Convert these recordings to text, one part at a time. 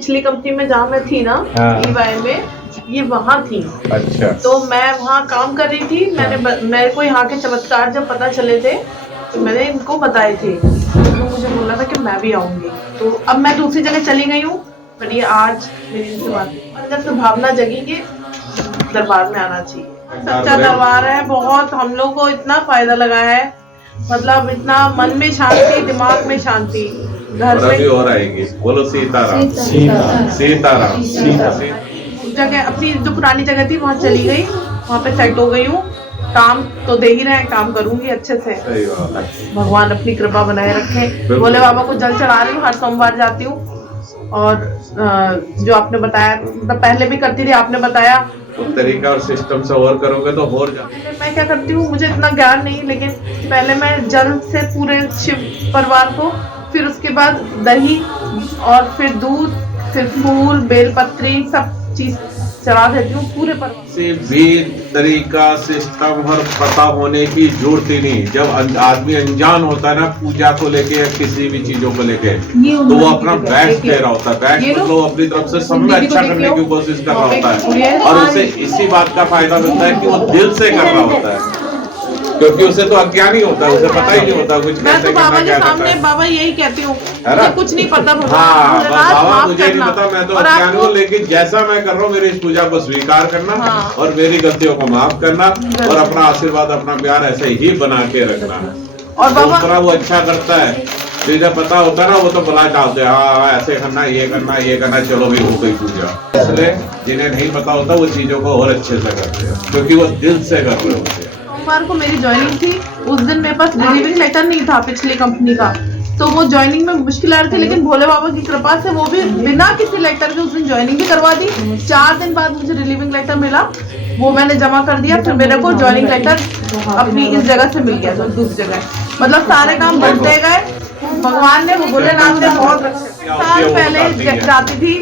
पिछली कंपनी में जहाँ मैं थी ना, EY में, ये वहाँ थी। अच्छा। तो मैं वहाँ काम कर रही थी। मेरे को यहाँ के चमत्कार जब पता चले थे तो मैंने इनको बताए थे, तो मुझे बोला था कि मैं भी आऊंगी। तो अब मैं दूसरी जगह चली गई हूँ, पर ये आज मेरी इनसे बात अंदर से भावना जगी कि दरबार में आना चाहिए। सच्चा दरबार है, बहुत हम लोग को इतना फायदा लगा है, मतलब इतना मन में शांति, दिमाग में शांति, घर में और आएगी। बोलो सीताराम। सीताराम। जगह अपनी जो पुरानी जगह थी वहाँ चली गई, वहाँ पे सेट हो गई हूँ। काम तो दे ही रहे हैं, काम करूंगी अच्छे से। भगवान अपनी कृपा बनाए रखे। भोले बाबा को जल चढ़ा रही हूँ, हर सोमवार जाती हूँ। और जो आपने बताया, मतलब पहले भी करती थी, आपने बताया तरीका और सिस्टम से और करोगे तो और जाए। मैं क्या करती हूँ, मुझे इतना ज्ञान नहीं, लेकिन पहले मैं जल से पूरे शिव परिवार को, फिर उसके बाद दही, और फिर दूध, फिर फूल, बेलपत्री, सब चीज चढ़ा देती हूँ पूरे परिवार। से भी तरीका, सिस्टम और पता होने की जरूरत ही नहीं। जब आदमी अनजान होता है ना पूजा को लेके या किसी भी चीजों को लेके, तो वो अपना बेस्ट दे रहा होता है। बेस्ट मतलब अपनी तरफ से सब में अच्छा करने की कोशिश कर रहा होता है, और उसे इसी बात का फायदा मिलता है कि वो दिल से कर रहा होता है, क्योंकि उसे तो अज्ञान ही होता है, उसे पता ही नहीं होता कुछ मैं तो बाबा के सामने बाबा यही कहती हूँ, मुझे कुछ नहीं पता। बाबा मुझे नहीं पता, मैं तो अज्ञान हूँ, लेकिन जैसा मैं कर रहा हूँ मेरी इस पूजा को स्वीकार करना, और मेरी गलतियों को माफ करना, और अपना आशीर्वाद, अपना प्यार ऐसे ही बना के रखना। और बाबा वो अच्छा करता है, जिसे पता होता है ना वो तो बुला चाहते हैं, हाँ ऐसे करना, ये करना, ये करना, चलो भी हो गई पूजा। इसलिए जिन्हें नहीं पता होता वो चीजों को और अच्छे से करते हैं, क्योंकि वो दिल से कर रहे होते हैं। सोमवार को मेरी ज्वाइनिंग थी, उस दिन मेरे पास रिलीविंग लेटर नहीं था पिछली कंपनी का, तो वो ज्वाइनिंग में मुश्किल आ रही थी, लेकिन भोले बाबा की कृपा से वो भी बिना किसी लेटर के उस दिन ज्वाइनिंग भी करवा दी। 4 दिन बाद मुझे रिलीविंग लेटर मिला, वो मैंने जमा कर दिया, फिर मेरे को ज्वाइनिंग लेटर अपनी इस जगह से मिल गया, तो दूसरी जगह, मतलब सारे काम बढ़ते गए। भगवान ने, वो भोलेनाथ ने बहुत साल पहले जाती थी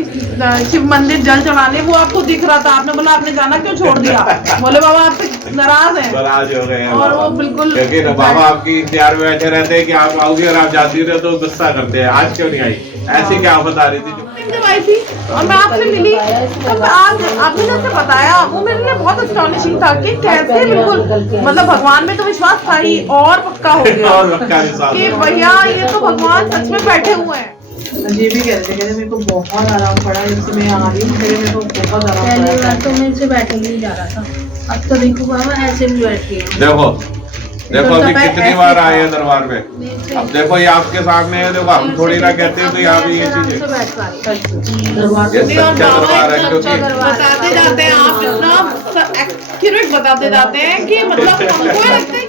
शिव मंदिर जल चढ़ाने, वो आपको दिख रहा था, आपने बोला आपने जाना क्यों छोड़ दिया, बोले बाबा आपसे नाराज है, नाराज हो गए हैं, और वो बिल्कुल, क्योंकि बाबा आपकी इंतजार में बैठे रहते हैं कि आप आओगे, और आप जाती रहे तो गुस्सा करते हैं, आज क्यों नहीं आई, ऐसी क्या आफत आ रही थी जब आई थी और मैं आपसे मिली, तो आज आपने जैसे बताया, वो मेरे लिए बहुत अस्टॉनिशिंग था कि कैसे, बिल्कुल मतलब भगवान में तो विश्वास था ही, और पक्का हो गया और पक्का कि भैया ये तो भगवान सच में बैठे हुए हैं। ये भी कहते हैं मेरे को बहुत आराम पड़ा जब से मैं आ रही हूँ, मेरे को बहुत आराम पड़ा। पहली बार तो मेरे से बैठ ही नहीं जा रहा था, अब तो देखो बाबा ऐसे भी बैठी है। देखो अभी कितनी बार आए हैं दरबार में, अब देखो ये आपके सामने है, देखो हम थोड़ी ना कहते हैं तो यहाँ भी ये चीजें, ये सच्चा दरबार है, क्योंकि बताते जाते हैं आप, इतना एक्यूरेट बताते जाते हैं कि मतलब हमको लगता है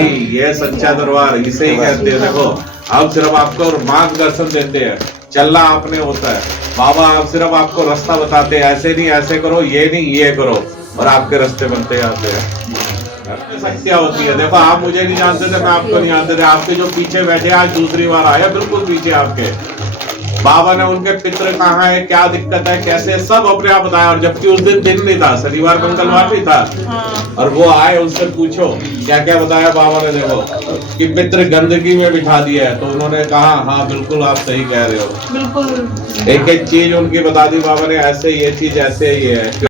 कि ये सच्चा दरबार इसे ही कहते हैं। देखो हम सिर्फ आपको मार्गदर्शन देते हैं, चलना आपने होता है, बाबा आप सिर्फ आपको रास्ता बताते हैं, ऐसे नहीं ऐसे करो, ये नहीं ये करो, और आपके रास्ते बनते जाते हैं। शक्तियाँ होती है, देखो आप मुझे नहीं जानते थे, मैं आपको नहीं जानते थे, आपके जो पीछे बैठे आज दूसरी बार आया, बिल्कुल पीछे आपके, बाबा ने उनके पितृ कहाँ है, क्या दिक्कत है, कैसे, सब अपने आप बताया। और जबकि उस दिन नहीं था, शनिवार मंगलवार नहीं था, और वो आए, उनसे पूछो क्या क्या बताया बाबा ने। देखो कि पितृ गंदगी में बिठा दिया है, तो उन्होंने कहा हाँ बिल्कुल आप सही कह रहे हो, बिल्कुल एक एक चीज उनकी बता दी बाबा ने, ऐसे ये चीज ऐसे ही है।